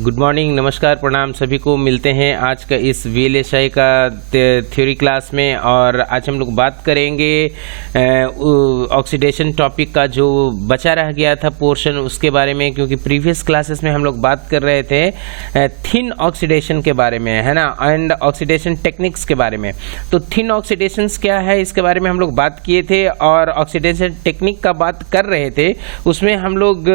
Good morning, नमस्कार, प्रणाम सभी को। मिलते हैं आज का इस VLSI का थ्योरी क्लास में। और आज हम लोग बात करेंगे ऑक्सीडेशन टॉपिक का जो बचा रह गया था पोर्शन, उसके बारे में। क्योंकि प्रीवियस क्लासेस में हम लोग बात कर रहे थे थिन ऑक्सीडेशन के बारे में, है ना, एंड ऑक्सीडेशन टेक्निक्स के बारे में। तो थिन ऑक्सीडेशंस क्या है, इसके बारे में हम लोग बात किए थे। और ऑक्सीडेशन टेक्निक का बात कर रहे थे, उसमें हम लोग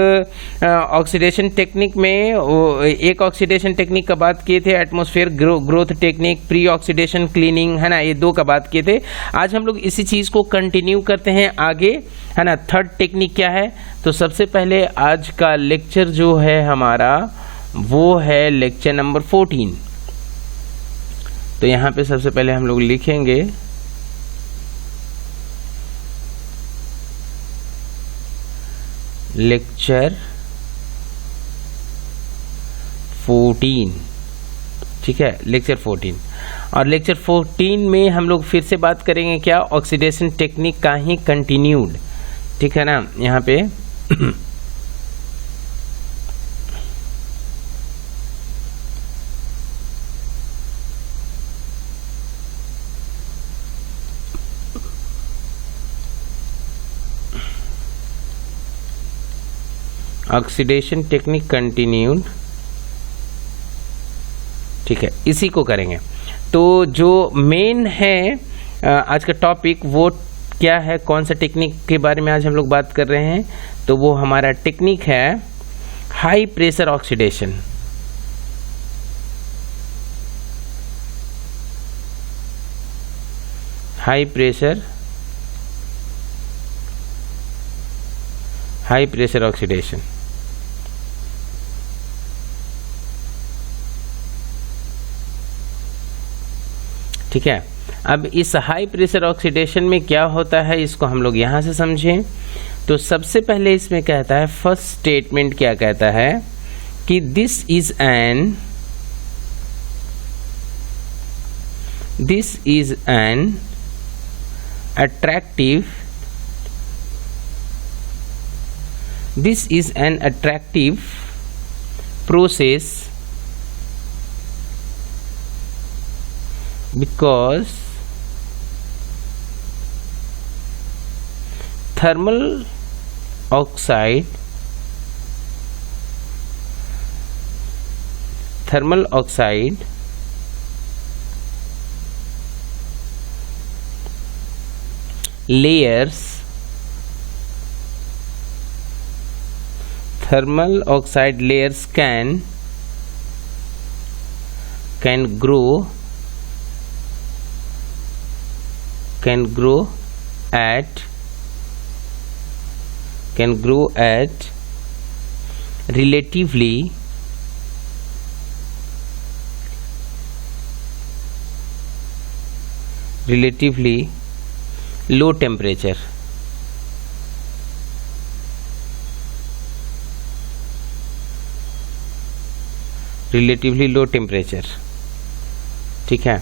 ऑक्सीडेशन टेक्निक में एक ऑक्सीडेशन टेक्निक का बात किए थे, atmosphere growth technique, pre oxidation cleaning, है ना, ये दो का बात किए थे। आज हम लोग इसी चीज को कंटिन्यू करते हैं आगे, है ना। थर्ड टेक्निक क्या है, तो सबसे पहले आज का लेक्चर जो है हमारा वो है लेक्चर नंबर 14। तो यहां पे सबसे पहले हम लोग लिखेंगे लेक्चर 14, ठीक है, लेक्चर 14। और लेक्चर 14 में हम लोग फिर से बात करेंगे क्या, ऑक्सीडेशन टेक्निक का ही कंटिन्यूड, ठीक है ना। यहाँ पे ऑक्सीडेशन टेक्निक कंटिन्यूड, ठीक है, इसी को करेंगे। तो जो मेन है आज का टॉपिक वो क्या है, कौन सा टेक्निक के बारे में आज हम लोग बात कर रहे हैं, तो वो हमारा टेक्निक है high pressure oxidation. High pressure oxidation, ठीक है। अब इस हाई प्रेशर ऑक्सीडेशन में क्या होता है, इसको हम लोग यहां से समझें। तो सबसे पहले इसमें कहता है, फर्स्ट स्टेटमेंट क्या कहता है कि this is an attractive process because thermal oxide layers can grow at relatively low temperature, ठीक है।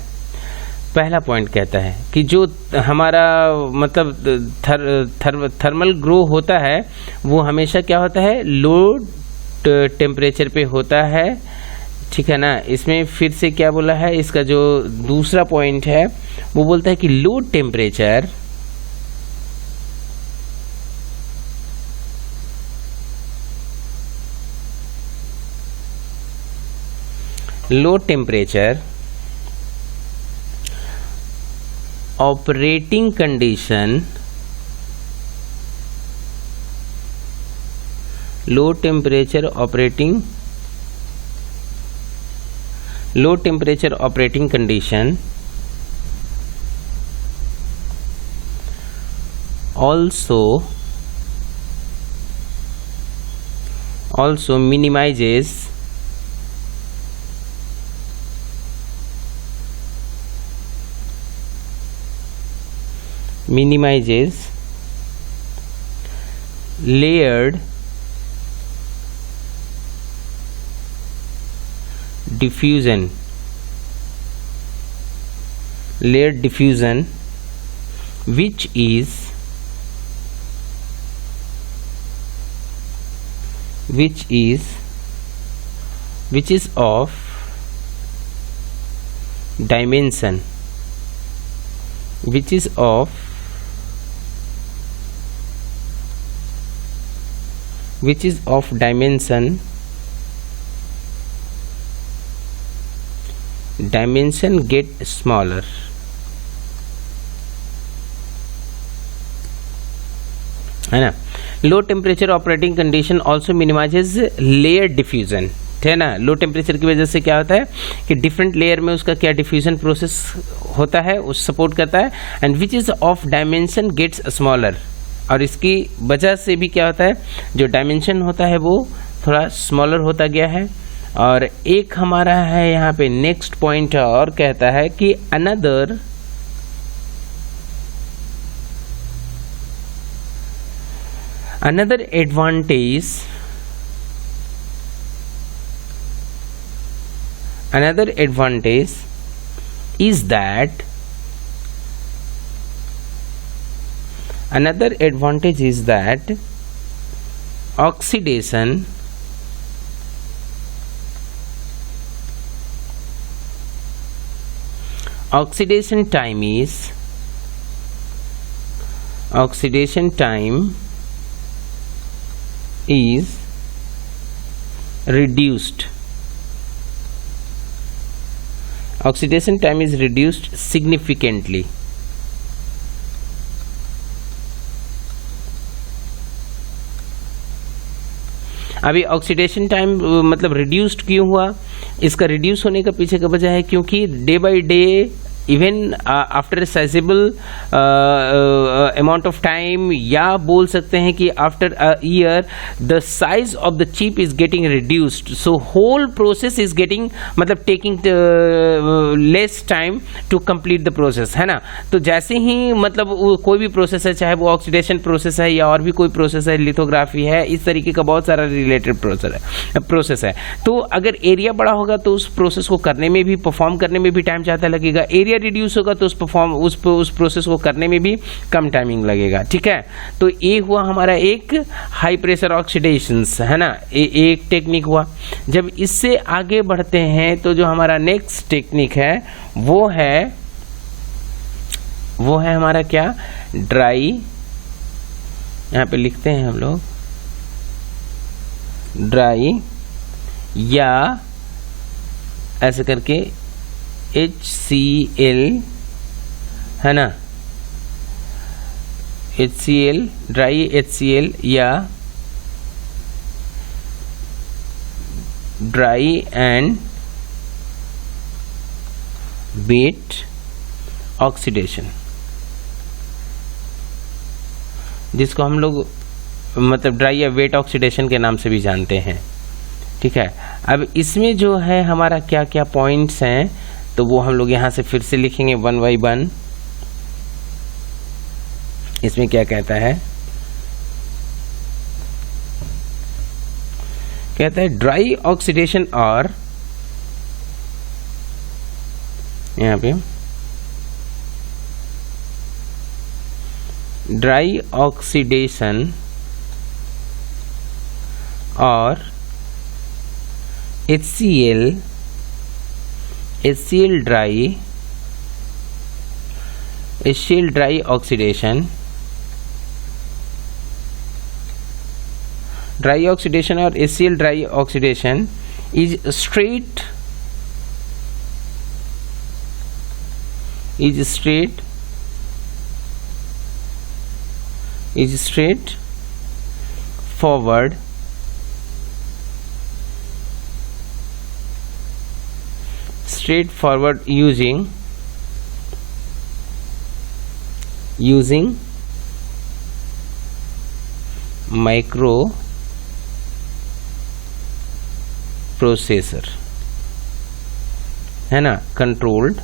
पहला पॉइंट कहता है कि जो हमारा मतलब थर्मल ग्रो होता है वो हमेशा क्या होता है, लो टेम्परेचर पे होता है, ठीक है ना। इसमें फिर से क्या बोला है, इसका जो दूसरा पॉइंट है वो बोलता है कि low temperature operating condition, low temperature operating condition also minimizes layered diffusion, which is which is of dimension which is of dimension get smaller, है ना. Low temperature operating condition also minimises layer diffusion, है ना. Low temperature की वजह से क्या होता है कि डिफरेंट लेयर में उसका क्या डिफ्यूजन प्रोसेस होता है, उस सपोर्ट करता है. And which is of dimension gets smaller, और इसकी वजह से भी क्या होता है, जो डायमेंशन होता है वो थोड़ा स्मॉलर होता गया है. और एक हमारा है यहाँ पे नेक्स्ट पॉइंट और कहता है कि another advantage is that oxidation time is reduced. Oxidation time is reduced significantly. अभी ऑक्सीडेशन टाइम मतलब रिड्यूस्ड क्यों हुआ, इसका रिड्यूस होने का पीछे का वजह है क्योंकि day by day even after a sizable amount of time, या बोल सकते हैं कि after a year the size of the chip is getting reduced, so whole process is getting मतलब taking less time to complete the process, है ना. तो जैसे ही मतलब कोई भी प्रोसेस है, चाहे वो ऑक्सीडेशन प्रोसेस है या और भी कोई प्रोसेस है, लिथोग्राफी है, इस तरीके का बहुत सारा रिलेटेड प्रोसेस है. तो अगर एरिया बड़ा होगा तो उस प्रोसेस को करने में भी, परफॉर्म करने में भी टाइम ज़्यादा लगेगा. एरिया रिड्यूस होगा तो उस प्रोसेस को करने में भी कम टाइमिंग लगेगा. ठीक है, तो ये हुआ हमारा एक हाई प्रेशर ऑक्सीडेशंस, है ना, एक टेक्निक हुआ. जब इससे आगे बढ़ते हैं तो जो हमारा नेक्स्ट टेक्निक है वो है हमारा क्या, ड्राई, यहां पे लिखते हैं हम लोग ड्राई, या ऐसे करके HCl, है ना, HCl, ड्राई HCl या ड्राई एंड वेट ऑक्सीडेशन, जिसको हम लोग मतलब ड्राई या वेट ऑक्सीडेशन के नाम से भी जानते हैं. ठीक है, अब इसमें जो है हमारा क्या क्या पॉइंट्स हैं तो वो हम लोग यहाँ से फिर से लिखेंगे वन बाई वन. इसमें क्या कहता है, कहता है ड्राई ऑक्सीडेशन, और यहाँ पे ड्राई ऑक्सीडेशन और HCl dry oxidation, dry oxidation or HCl dry oxidation is straight forward using microprocessor, है ना, controlled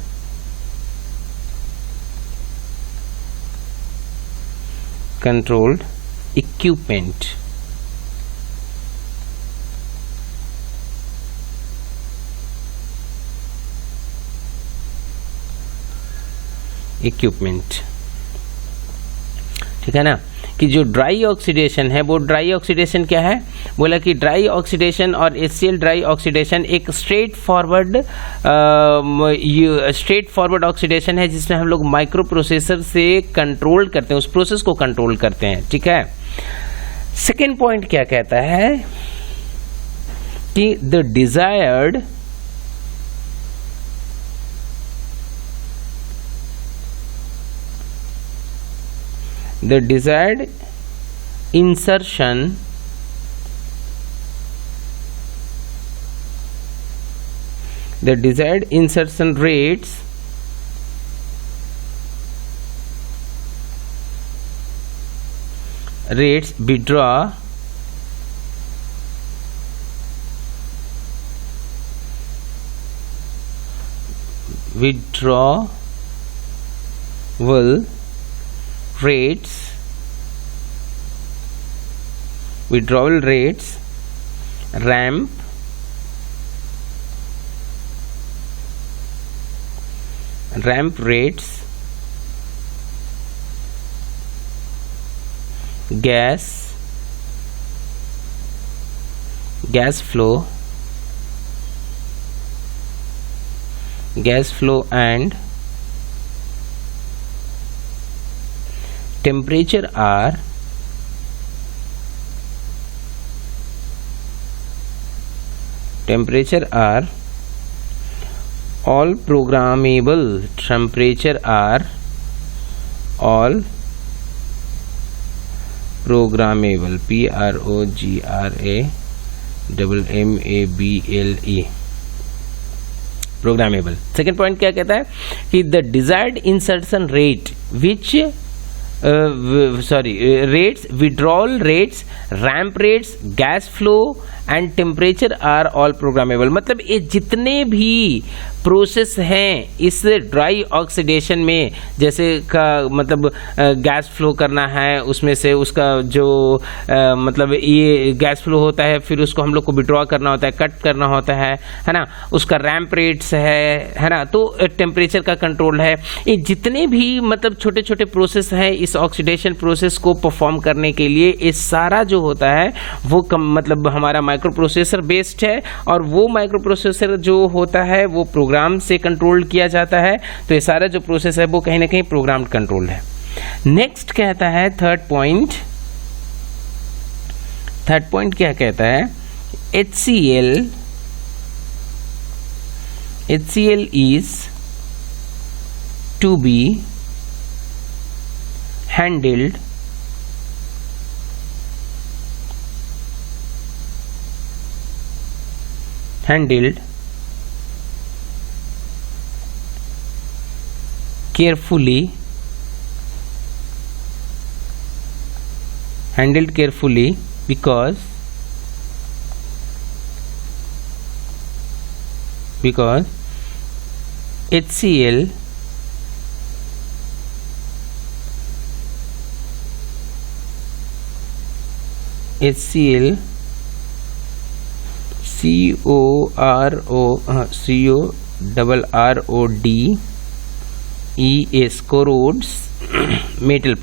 equipment. ठीक है ना. कि जो ड्राई ऑक्सीडेशन है वो ड्राई ऑक्सीडेशन क्या है, बोला कि ड्राई ऑक्सीडेशन और HCl ड्राई ऑक्सीडेशन एक स्ट्रेट फॉरवर्ड ऑक्सीडेशन है जिसमें हम लोग माइक्रो प्रोसेसर से कंट्रोल करते हैं, उस प्रोसेस को कंट्रोल करते हैं, ठीक है। सेकेंड पॉइंट क्या कहता है कि the desired insertion rates withdrawal rates ramp rates gas flow and temperature are all programmable. Temperature are all programmable. programmable. Programmable. Second point क्या कहता है कि the desired insertion rate which rates, withdrawal rates, ramp rates, gas flow and temperature are all programmable. मतलब ये जितने भी process हैं इस ड्राई ऑक्सीडेशन में, जैसे का मतलब गैस फ्लो करना है, उसमें से उसका जो मतलब ये गैस फ्लो होता है, फिर उसको हम लोग को विड्रॉ करना होता है, कट करना होता है ना, उसका रैम्प रेट्स है ना, तो टेम्परेचर का कंट्रोल है। ये जितने भी मतलब छोटे छोटे प्रोसेस हैं इस ऑक्सीडेशन प्रोसेस को परफॉर्म करने के लिए, ये सारा जो होता है वो मतलब हमारा माइक्रो प्रोसेसर बेस्ड है, और वो माइक्रो प्रोसेसर जो होता है वो प्रोग्राम से कंट्रोल किया जाता है। तो ये सारा जो प्रोसेस है वो कहीं ना कहीं प्रोग्राम्ड कंट्रोल है। नेक्स्ट कहता है थर्ड पॉइंट क्या कहता है, HCl is to be handled carefully because HCl CORRODES corrodes metal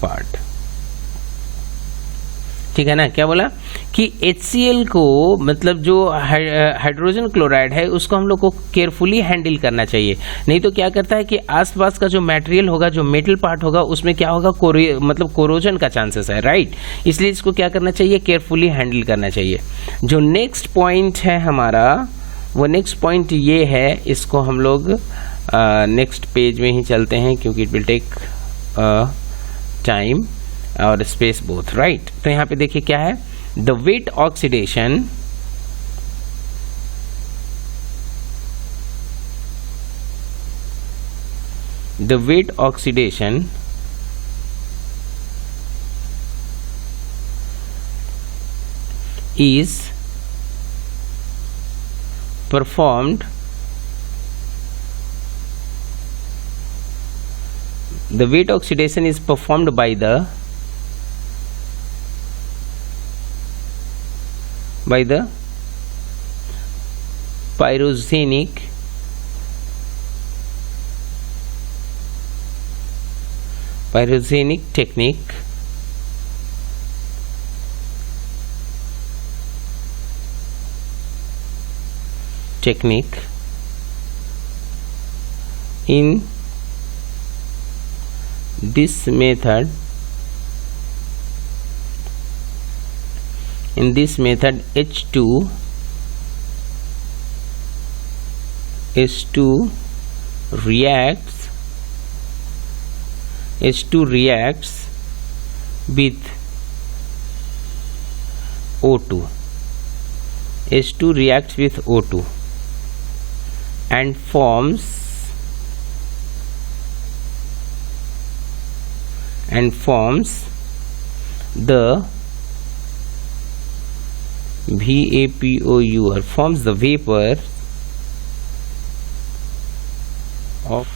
part, ठीक है ना। क्या बोला कि HCl को मतलब जो हाइड्रोजन क्लोराइड है उसको हम लोग को केयरफुली हैंडल करना चाहिए, नहीं तो क्या करता है कि आसपास का जो मटेरियल होगा, जो मेटल पार्ट होगा, उसमें क्या होगा, मतलब कोरोजन का चांसेस है, राइट। इसलिए इसको क्या करना चाहिए, केयरफुली हैंडल करना चाहिए। जो नेक्स्ट पॉइंट है हमारा, वो नेक्स्ट पॉइंट ये है, इसको हम लोग नेक्स्ट पेज में ही चलते हैं क्योंकि इट विल टेक टाइम और स्पेस बोथ, राइट। तो यहाँ पे देखिए क्या है, the wet oxidation is performed by the Pyrogenic technique in this method H2 reacts with O2. H2 reacts with O2 and forms the VAPOU, or forms the vapor of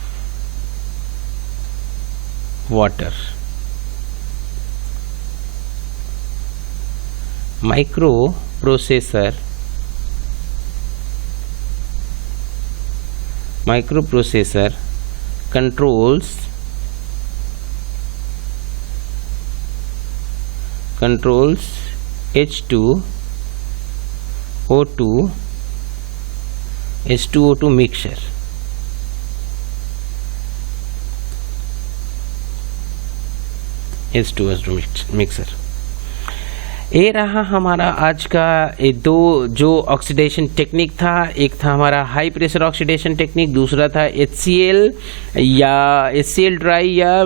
water. Microprocessor controls H2O2 mixture. H2O2 mixer. ये रहा हमारा आज का दो जो oxidation technique था। एक था हमारा हाई प्रेशर ऑक्सीडेशन टेक्निक, दूसरा था HCl या HCl ड्राई या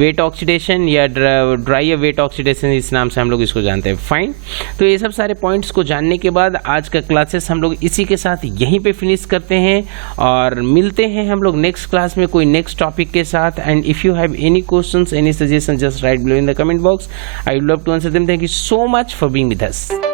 वेट ऑक्सीडेशन या ड्राई या वेट ऑक्सीडेशन, इस नाम से हम लोग इसको जानते हैं। फाइन, तो ये सब सारे पॉइंट्स को जानने के बाद आज का क्लासेस हम लोग इसी के साथ यहीं पे फिनिश करते हैं और मिलते हैं हम लोग नेक्स्ट क्लास में कोई नेक्स्ट टॉपिक के साथ। And if you have any questions, any suggestion, just right below in the comment box. I would love to answer them. Thank you so much for being with us.